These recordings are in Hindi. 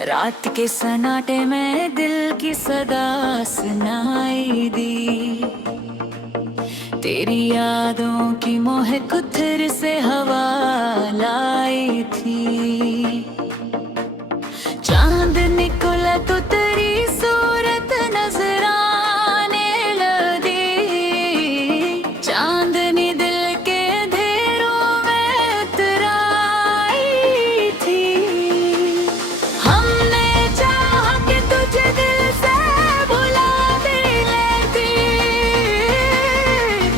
रात के सन्नाटे में दिल की सदा सुनाई दी। तेरी यादों की मोहक उथर से हवा लाई थी। चांद निकला तो तेरी सूरत नजर आने लगी। चांदनी दिल के अंधेरों में उतर आई थी। हमने चाहा कि तुझे दिल से भुला दे लेती।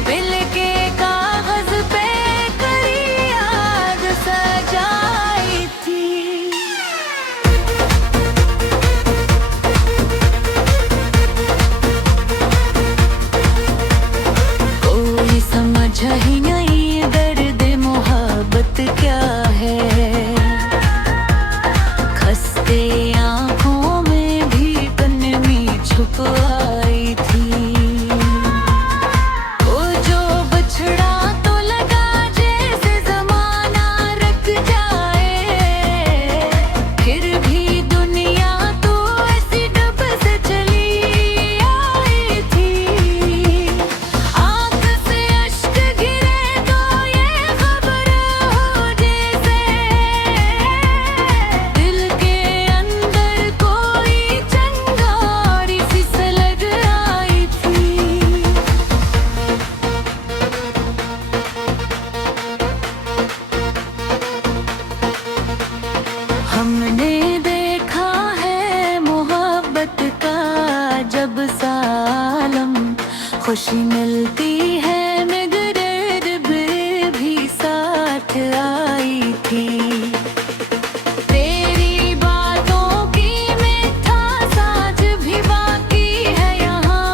दिल के कागज पे करी याद सजाई थी। कोई समझ ही नहीं दर्द मोहब्बत क्या है। खस्ते आंखों में भी कन्नी छुप आई थी। वो जो बछड़ा तो लगा जैसे जमाना रख जाए। फिर भी दुनिया तो ऐसी डब से चली आई थी। आंख से अश्क गिरे तो ये खबर हो जैसे दिल के अंदर कोई चिंगारी सी सुलग आई थी। हमने देखा है मोहब्बत का जब सालम। खुशी मिलती है मगर भी साथ आई थी। तेरी बातों की मिठास आज भी बाकी है यहाँ।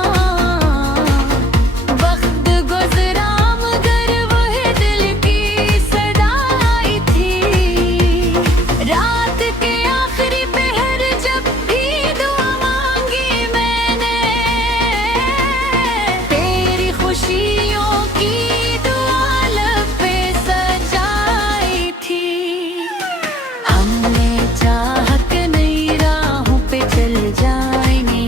वक्त गुजरा मगर वही दिल की सदा आई थी। रात के आखिरी पहर जब भी दुआ मांगी मैंने। तेरी खुशियों की दुआ लब पे सजाई थी। हमने चाहा कि नई राहों पे चल जाएंगे।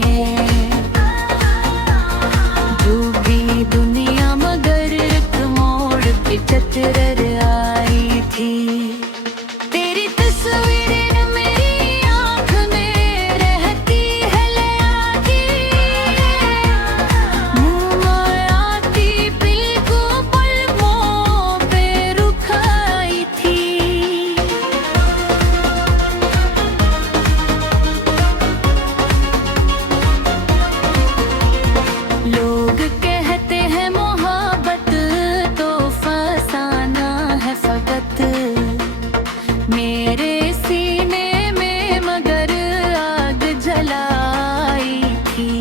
डूबी दुनिया मगर एक मोड़ पे चतर आई थी। तेरी तस्वीरें मेरी आँख में रहती है लयाकी। मुँह आती बिल्कुल पलकों पे रुक आई थी। लोग कहते हैं मोहब्बत तो फसाना है फकत। मेरे सीने में मगर आग जलाई थी।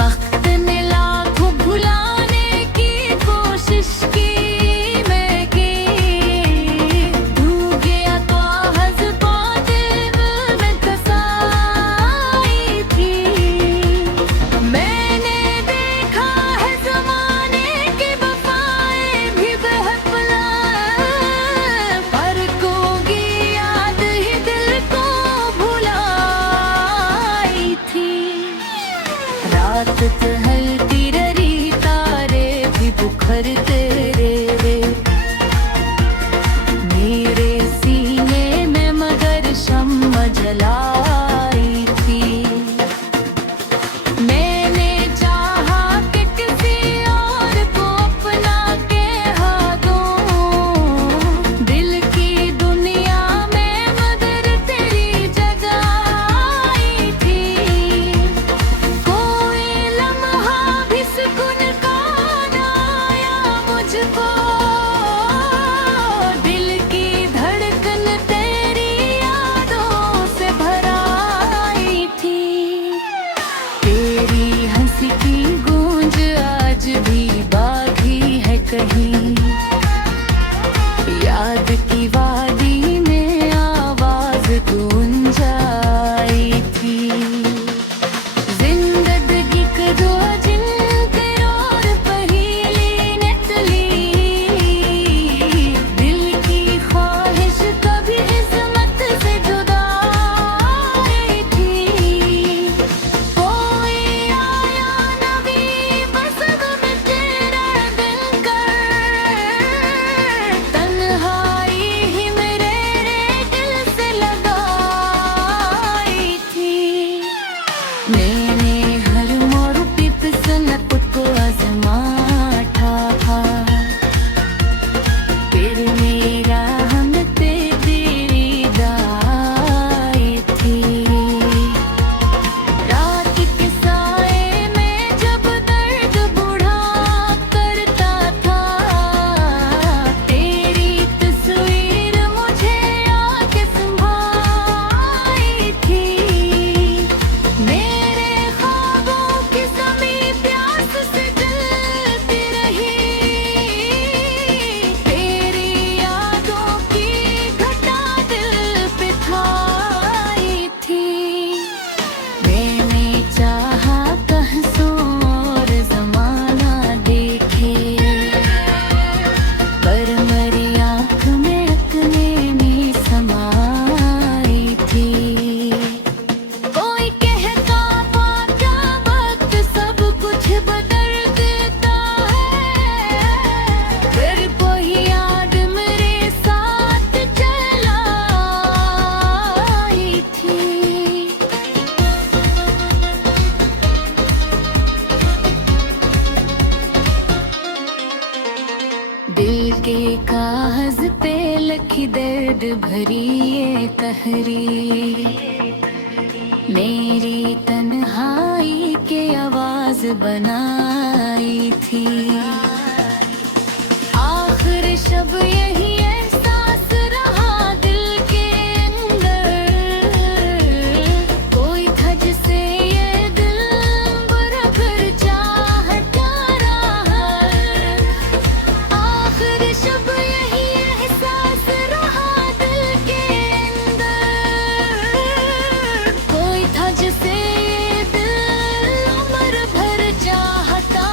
वक्त ने लाखों भुलाने की कोशिश की मैं की। डूब गया तो हज़्बों दिल में धसाई थी। मैंने देखा है ज़माने की वफ़ाएं भी बेहपला। पर कोई याद ही दिल को भुलाई थी। रात टहलती रही तारे भी बुखरते रे। मेरे सीने में मगर शम्म जलाई थी। मैंने चाहा कि किसी और को अपना के हाथों। दिल की दुनिया में मगर तेरी जगह आई थी। कोई लम्हा भी सुकून का ना आया मुझको। दिल की धड़कन तेरी यादों से भर आई थी। तेरी हंसी की गूंज आज भी बाकी है कहीं। याद की वादी में आवाज गूंज आई थी। जिंदगी को दो जिनके और पहीली नतली। के कागज पे लिखी दर्द भरी ये तहरीर, मेरी तन्हाई के आवाज बनाई थी। आखिर शब यही एहसास रहा दिल के अंदर, कोई था जिसे ये दिल बराबर चाहता रहा। आखिर शब यही एहसास रहा दिल के अंदर, कोई था जिसे ये दिल उम्र भर चाहता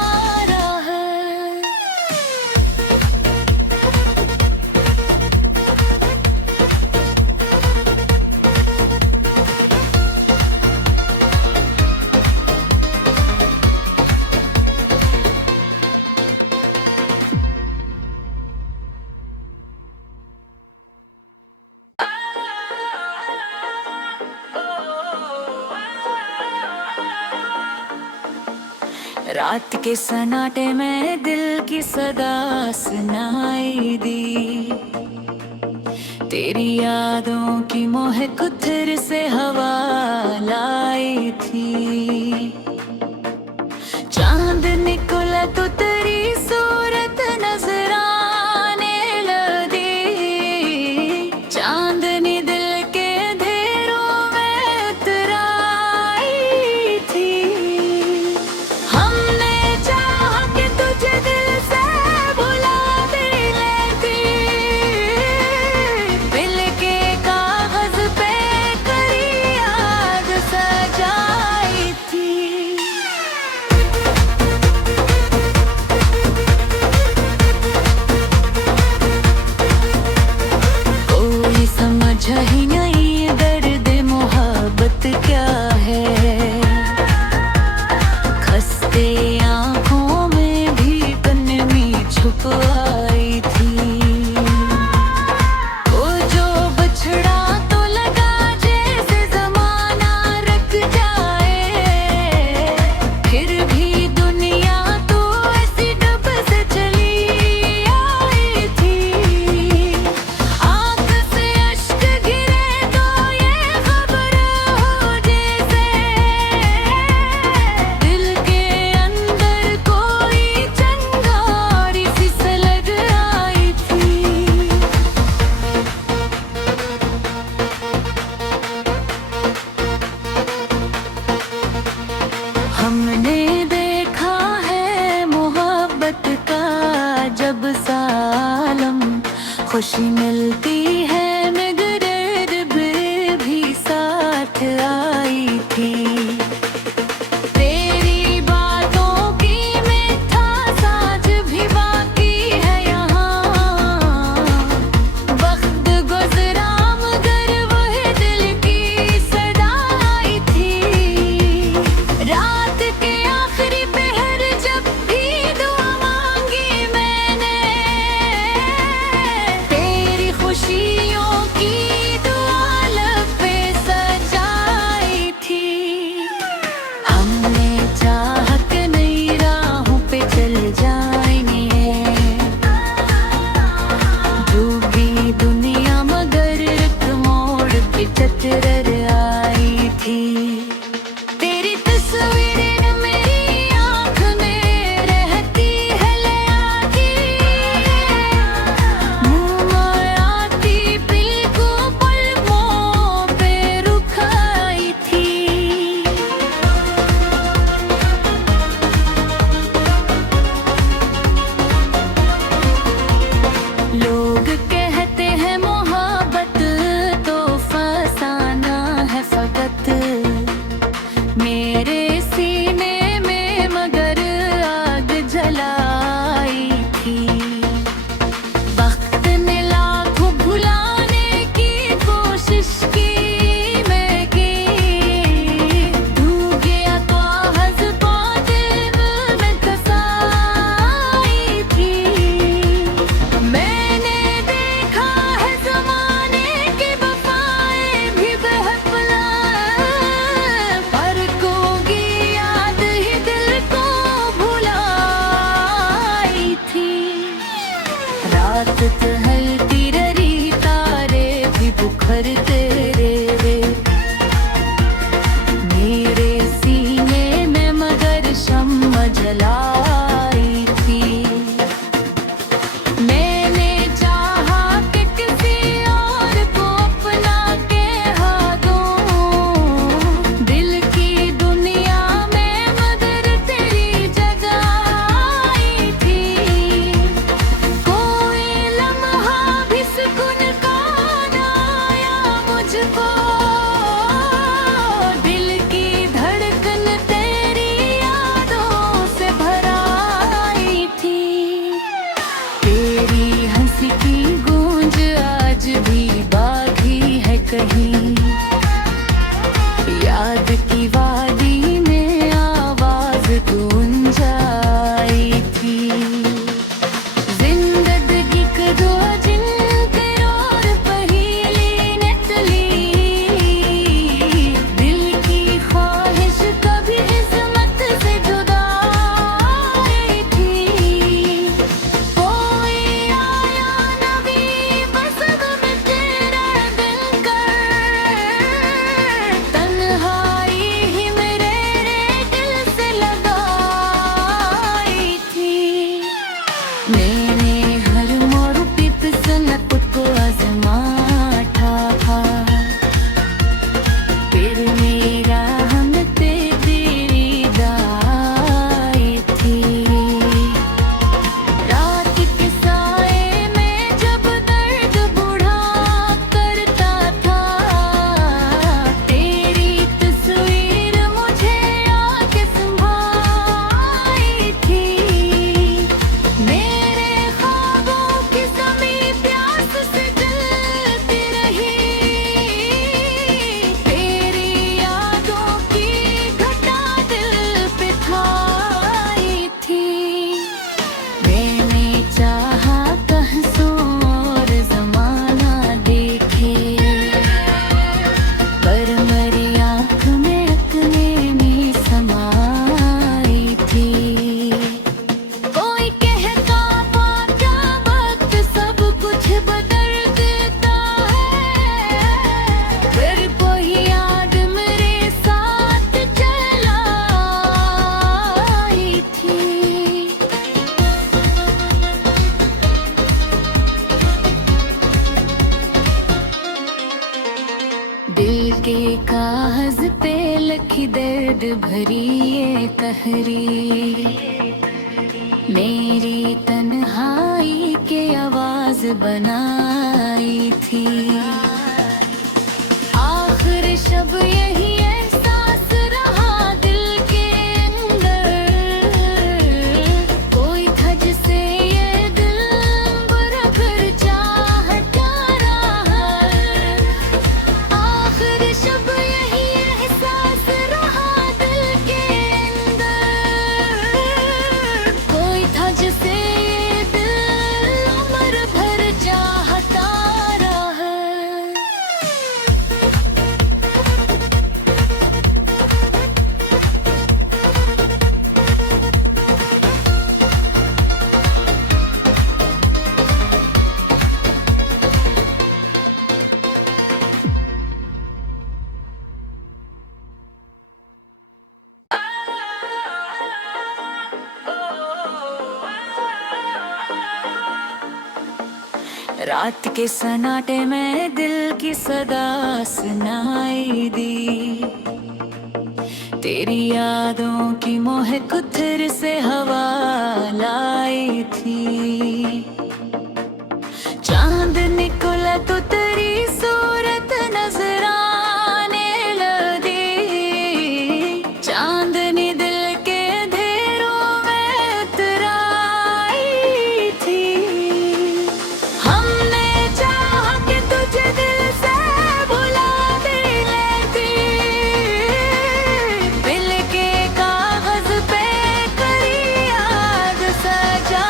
रहा। रात के सन्नाटे में दिल की सदा सुनाई दी, तेरी यादों की महक उधर से हवा लाई थी। चांद निकला तो तेरी सूरत नजर आने लगी, चांदनी दिल के अंधेरों में उतर आई थी। हमने चाहा कि तुझे दिल से भुला भी लेती, दिल के कागज पे करी याद सजाई थी। कोई समझ ही नहीं दर्द मोहब्बत क्या है, खस्ते आंखों में भी कनमी छुप आई थी। वो जो बछड़ा तो लगा जैसे जमाना रख जाए, फिर भी दुनिया तो ऐसी डब से चली आई थी। आंख से अश्क गिरे तो ये खबर हो जैसे दिल के अंदर कोई चंगारी सी सलग आई थी। हमने देखा है मोहब्बत का जब सालम, खुशी मिलती है मगर भी साथ आई थी। तेरी बातों की मिठास आज भी बाकी है यहाँ, वक्त गुजरा मगर वही दिल की सदा आई थी। रात के आखिरी पहर जब भी दुआ मांगी मैंने, तेरी खुशी रात टहलती रही, तारे भी बुखरते रे। मेरे सीने में मगर शम्म जलाई थी। मैंने चाहा कि किसी और को अपना के हाथों, दिल की दुनिया में मगर तेरी जगह आई थी। कोई लम्हा भी सुकून का ना आया मुझको, दिल की धड़कन तेरी यादों से भर आई थी। तेरी हंसी की गूंज आज भी बाकी है कहीं, याद की वादी में आवाज गूंजाई थी। जिंदगी को दो जिनके और पहेली निकली, दिल की ख्वाहिश कभी किस्मत से जुदा आई थी। कोई आया नबी बस में तेरा दिल कर, तन्हाई ही मेरे दिल से लगाई थी। मैंने हर मोड़ पे फिसलत को आजमाया था, फिर मेरा हम तेरी दाई थी। रात के साए में जब दर्द बुढ़ा करता था, तेरी तस्वीर मुझे आके संभाई थी। मेरे ख्वाबों की ज़मीं प्यास से जलती रही, तेरी यादों की घटा दिल पे छाई थी। मैंने चाहा कहीं और ज़माना देखे, पर मेरी आँख में अपने में समाई थी। कोई कहता क्या वक्त सब कुछ बदल देता है, फिर कोई याद मेरे साथ चला आई थी। दिल के कागज पे लिखी दर्द भरी ये कहरी, मेरी तन्हाई के आवाज बनाई थी। आखिर शब यही एहसास रहा दिल के अंदर, कोई था जिसे ये दिल बराबर चाहता रहा। आखिर शब यही एहसास रहा दिल के अंदर, कोई था जिसे ये दिल उम्र भर चाहता रहा। रात के सन्नाटे में दिल की सदा सुनाई दी, तेरी यादों की मोहक उथर से हवा लाई थी। चांद निकला तो तेरी सूरत नजर आने लगी, चांदनी दिल के अंधेरों में उतर आई थी। हमने चाहा कि तुझे दिल से भुला दे लेती, दिल के कागज पे करी याद सजा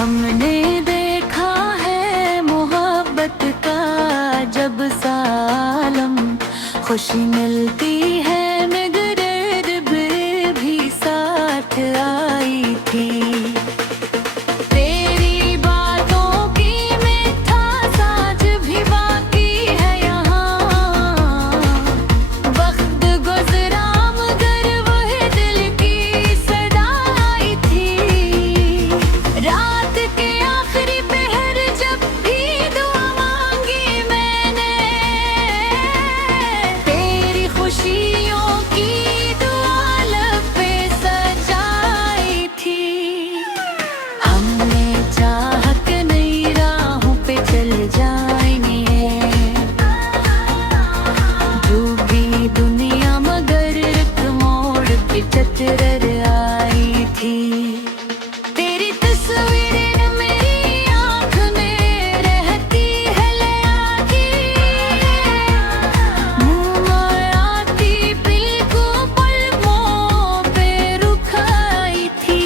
हमने देखा है मोहब्बत का जब सालम, खुशी मिलती है मगर भी साथ आई थी। तेरी बातों की मिठास आज भी बाकी है यहाँ, वक्त गुजरा मगर वही दिल की सदा आई थी। रात के आखिरी पहर जब भी दुआ मांगी मैंने, तेरी खुशियों की दुआ लब पे सजाई थी। हमने चाहा कि नई राहों पे चल जाएंगे, डूबी दुनिया मगर एक मोड़ पे चतरर आई थी। तेरी तस्वीरें मेरी आँख में रहती है लयाती, मुँह आती बिल्कुल पलकों पे रुक आई थी।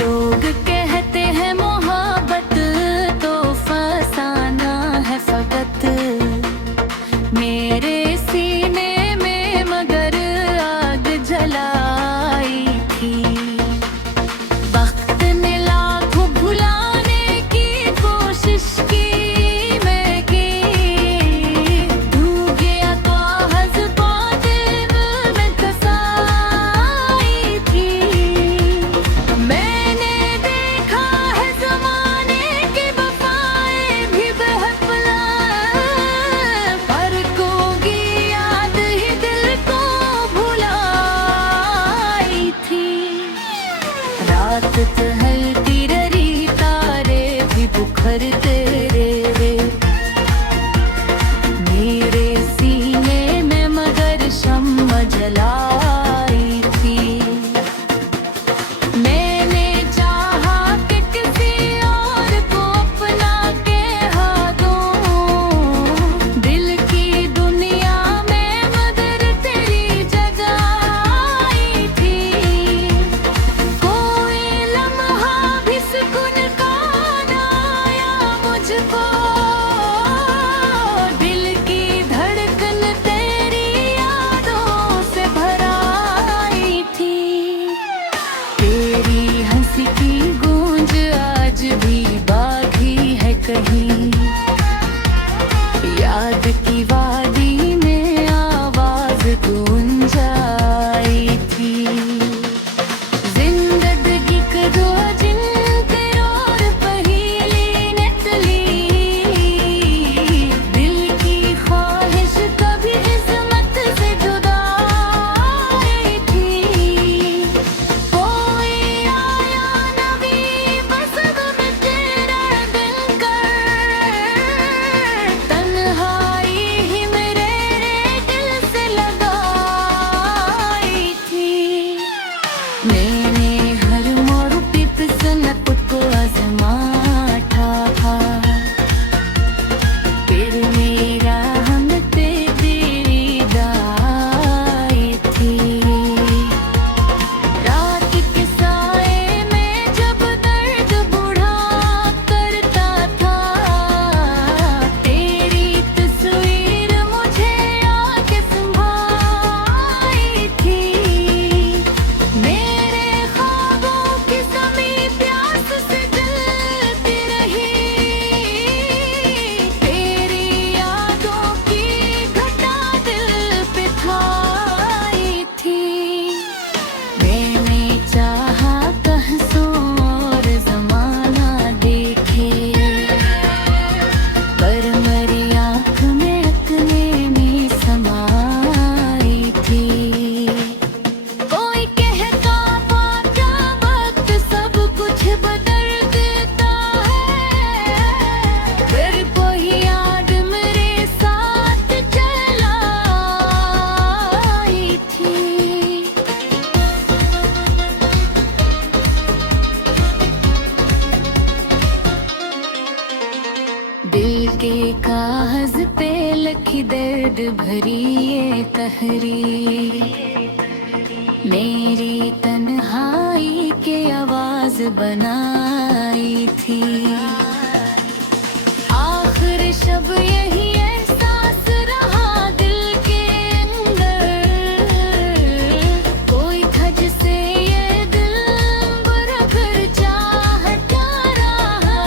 लोग कहते हैं मोहब्बत तो फसाना है फकत, मेरे भरी ये तहरीर मेरी तन्हाई के आवाज बनाई थी। आखिर शब यही एहसास रहा दिल के अंदर, कोई था जिसे ये दिल बराबर चाहता रहा।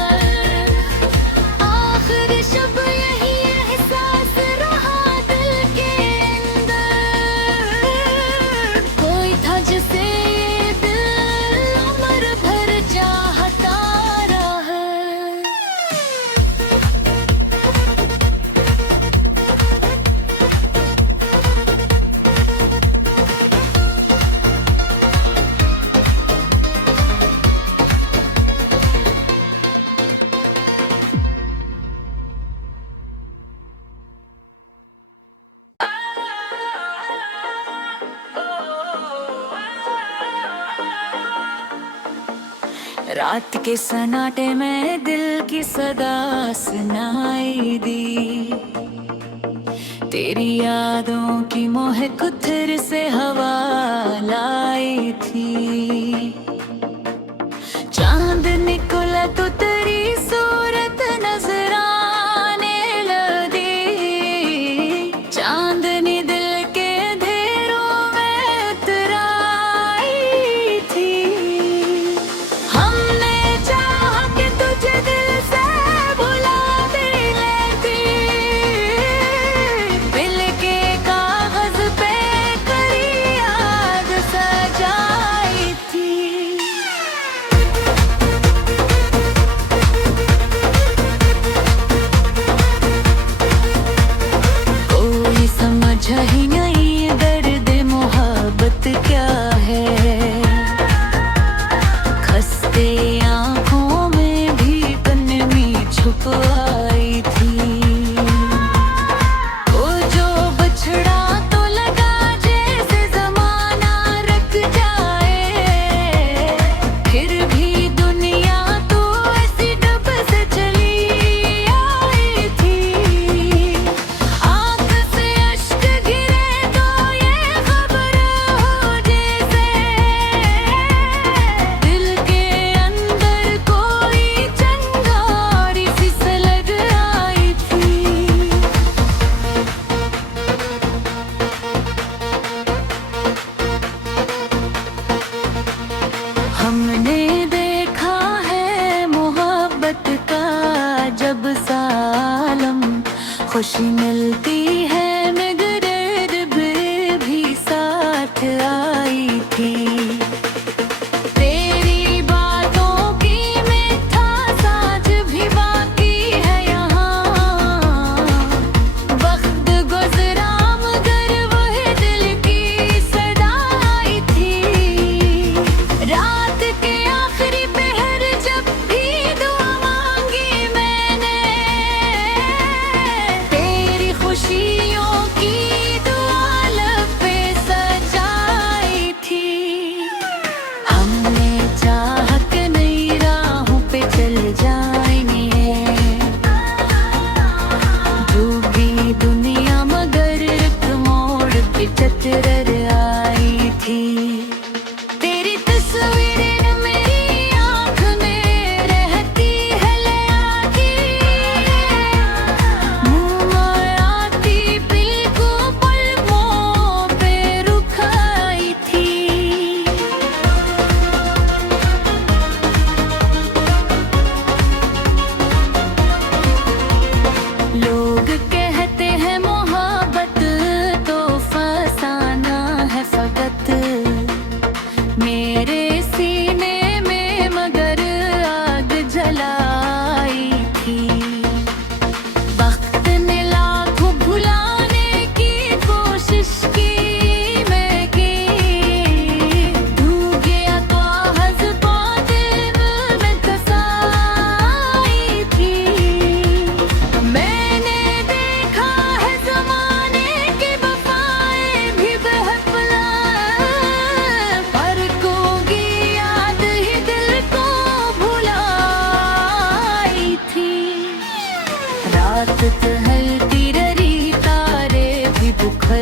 आखिर शब यही एहसास रहा दिल के अंदर, कोई था जिसे ये दिल उम्र भर चाहता रहा। रात के सन्नाटे में दिल की सदा सुनाई दी, तेरी यादों की मोहक उथर से हवा लाई थी। चांद निकला तो तेरी सूरत नजर आने लगी, चांदनी दिल के अंधेरों में उतर आई थी। हमने चाहा कि तुझे दिल से भुला भी लेती, दिल के कागज पे करी याद सजाई थी।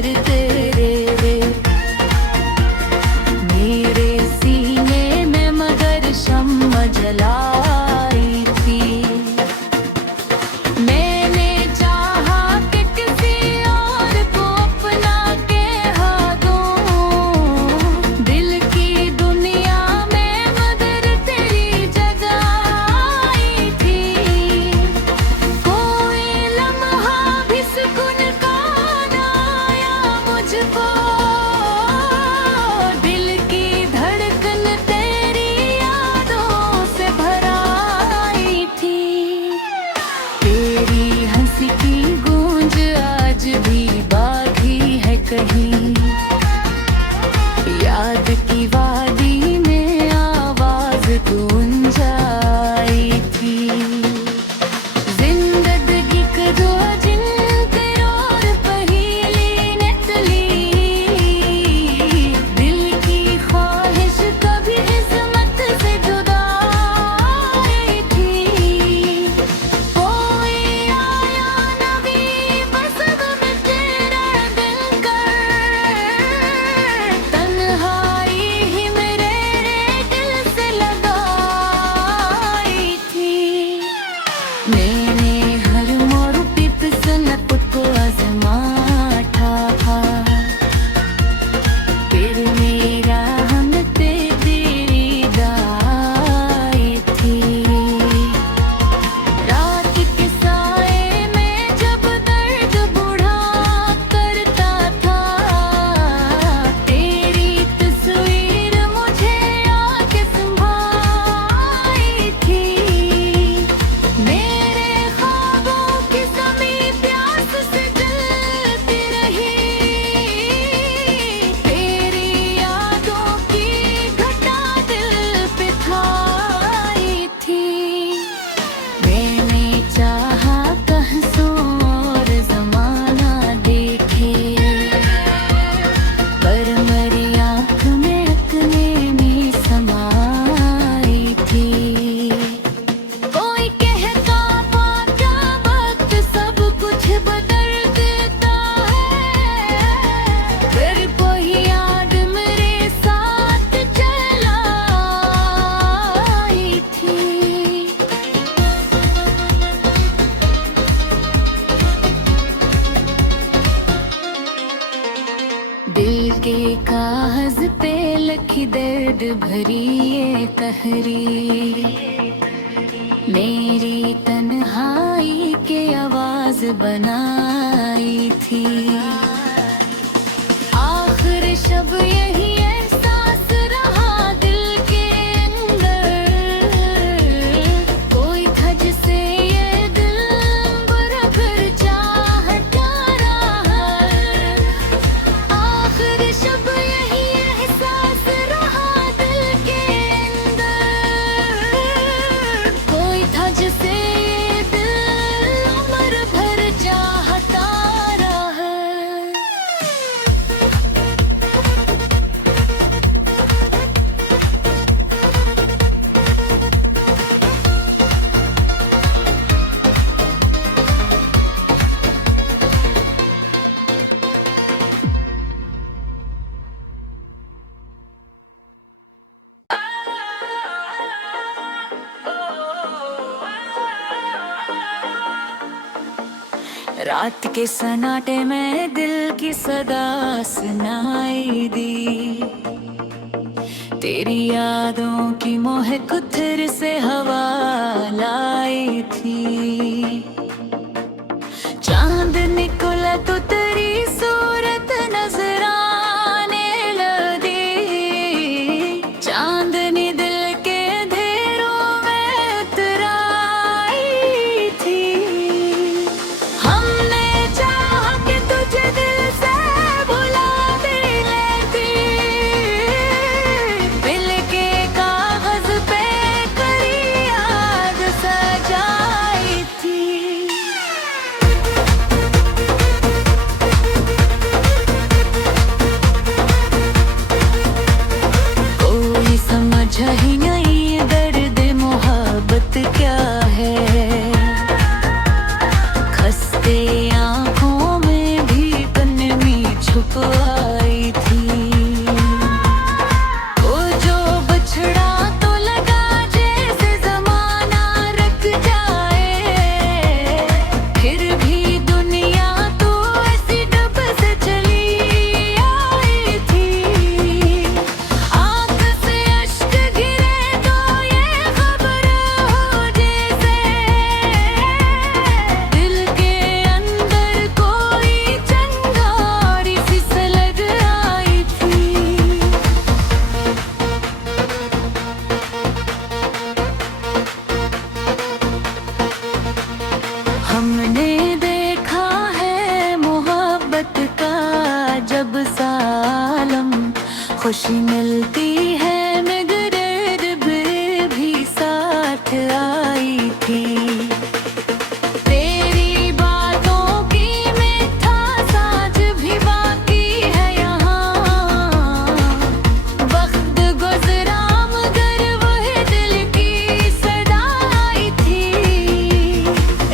पर तेरे मेरे सीने में मगर शम्म जलाई थी। मैंने चाहा कि किसी और को अपना कह दूं, दिल की दुनिया में मगर तेरी जगह आई थी। कोई लम्हा भी सुकून का ना आया मुझको, दिल की धड़कन तेरी यादों से भर आई थी। तेरी हंसी की गूंज आज भी बाकी है कहीं, याद की वादी में आवाज गूंजाई थी। जिंदगी करो जिनके और पहेली नकली, दिल की ख्वाहिश कभी किस्मत से जुदा आई थी। कोई आया नबी बस में तेरा दिल कर, तन्हाई ही मेरे दिल से लगाई थी। मैंने हर मोड़ पे फिसलत को आजमाया था, फिर मेरा हम तेरी दाई थी। रात के साए में जब दर्द बुढ़ा करता था, तेरी तस्वीर मुझे आके संभाई थी। मेरे ख्वाबों की ज़मीं प्यास से जलती रही, तेरी यादों की घटा दिल पे छाई थी। मैंने चाहा कहीं सो और ज़माना देखे, पर मेरी आँख में अपने में समाई थी। कोई कहता पाता वक्त सब कुछ बदल देता है, फिर कोई याद मेरे साथ चला आई थी। दिल के कागज पे लिखी दर्द भरी ये तहरीर, मेरी तन्हाई के आवाज बनाई थी। आखिर शब यही एहसास रहा दिल के अंदर, कोई था जिसे ये दिल बराबर चाहता रहा। आखिर शब यही एहसास रहा दिल के अंदर, कोई था जिसे ये दिल उम्र भर चाहता रहा। रात के सन्नाटे में दिल की सदा सुनाई दी, तेरी यादों की मोहक उथर से हवा लाई थी। चांद निकला तो तेरी सूरत नजर आने लगी, चांदनी दिल के अंधेरों में उतर आई थी। हमने चाहा कि तुझे दिल से भुला भी लेती, दिल के कागज पे करी खुशी मिलती है मगर भी साथ आई थी। तेरी बातों की मिठास आज भी बाकी है यहाँ। वक्त गुजरा मगर वही दिल की सदा आई थी।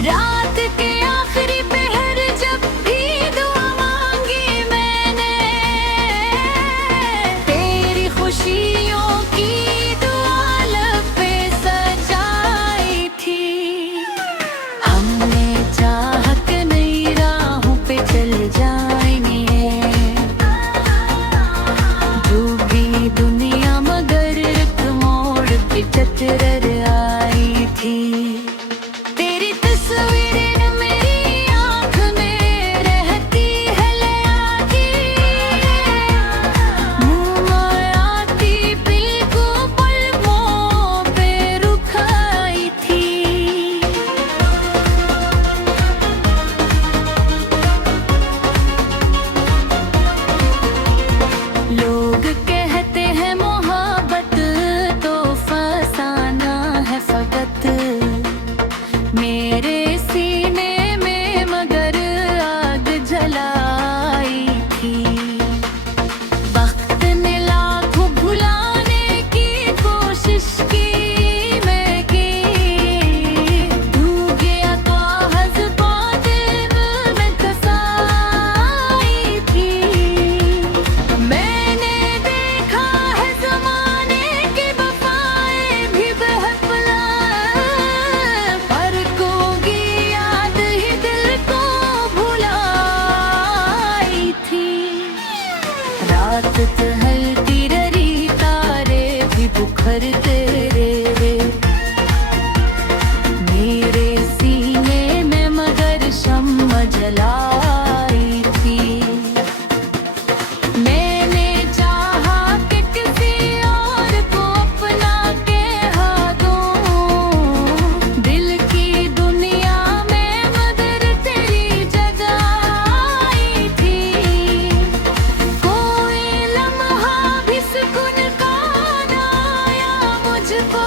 रात के आखिरी पहर जब भी दुआ मांगी मैंने, तेरी खुशियों की दुआ लब पे सजाई थी। हमने चाहत नई राहों पे चल जाएंगे, डूबी दुनिया मगर एक मोड़ पे चतरर आई थी। तेरी तस्वीर मेरी आँख में रहती है लयाकी, मुँह आती बिल्कुल पलकों पे रुक आई थी। लोग कहते हैं मोहब्बत तो फसाना है फकत, मेरे सीने में मगर आग जलाई थी। वक्त ने लाखों भुलाने की कोशिश की मैं की, डूब गया तो हज़्बा दिल में कसाई थी। मैंने देखा है ज़माने की वफ़ाएं भी बेहपना, फर्कों की याद ही दिल को भुलाई थी। रात टहलती रही तारे भी बुखरते रे, मेरे सीने में मगर शम्म जलाई थी। मैंने चाहा कि किसी और को अपना कह दूं, दिल की दुनिया में मगर तेरी जगह आई थी। कोई लम्हा भी सुकून का ना आया मुझको,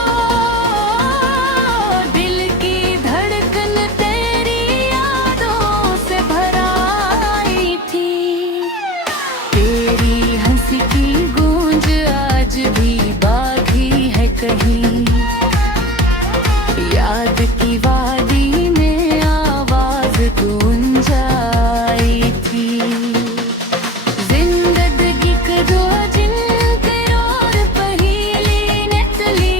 दिल की धड़कन तेरी यादों से भर आई थी। तेरी हंसी की गूंज आज भी बाकी है कहीं, याद की वादी में आवाज गूंजाई थी। जिंदगी करो जिनके और पहेली नचली,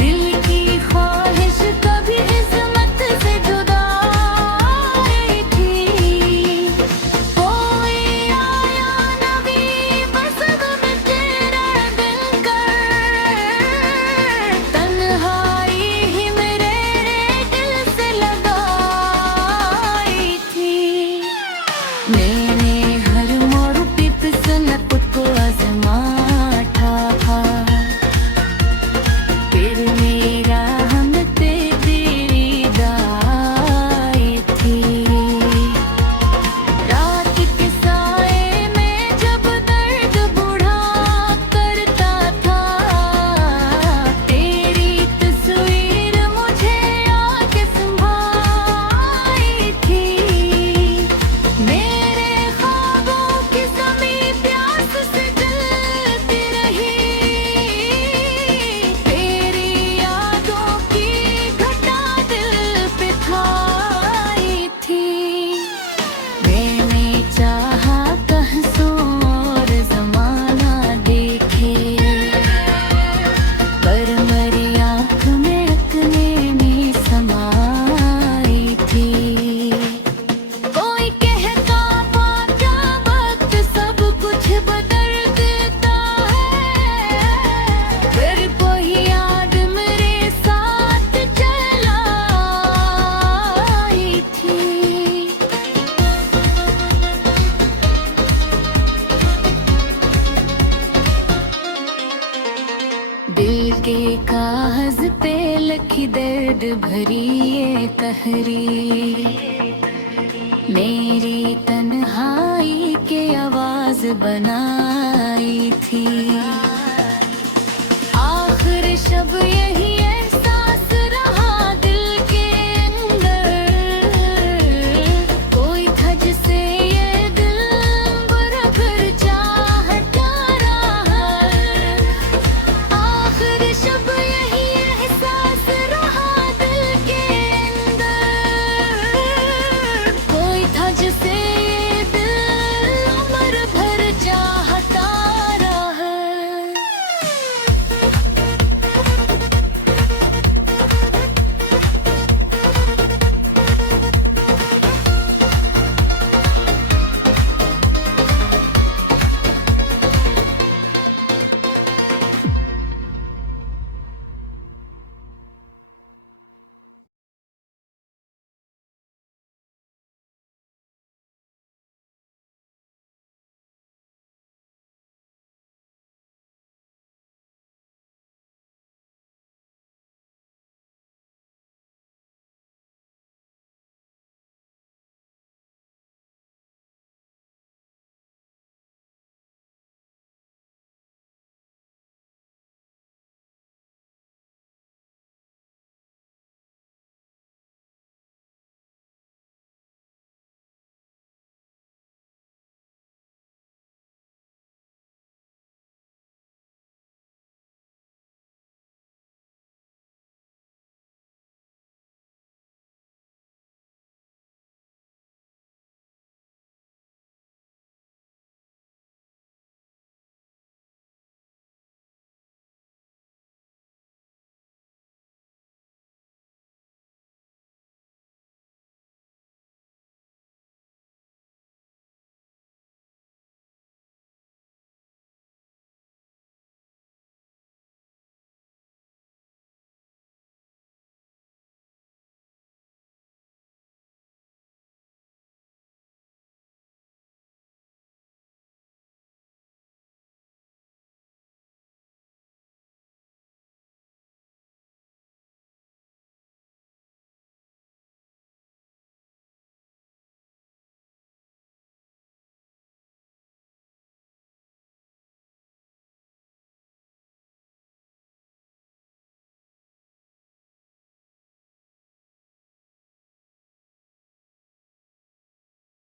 दिल की ख्वाहिश कभी किस्मत से जुदा आई थी। कोई आया नबी बसब में तेरा दिल कर, तन्हाई ही मेरे दिल से लगाई थी। मैंने हर मोड़ पे फिसलत को आज़माया था, फिर मेरा हम पे तेरी दाई थी। रात के साए में जब दर्द बूढ़ा करता था, तेरी तस्वीर मुझे आके संभाई थी। मेरे ख्वाबों की ज़मीं प्यास से जलती रही, तेरी यादों की घटा दिल पे छाई थी। मैंने चाहा कहीं सो और ज़माना देखे, पर मेरी आँख में अपने में समाई थी। कोई कहता क्या वक्त सब कुछ बदल देता है, फिर कोई याद मेरे साथ चला आई थी। दिल के कागज पे लिखी दर्द भरी ये तहरीर, मेरी तन्हाई के आवाज बना थी।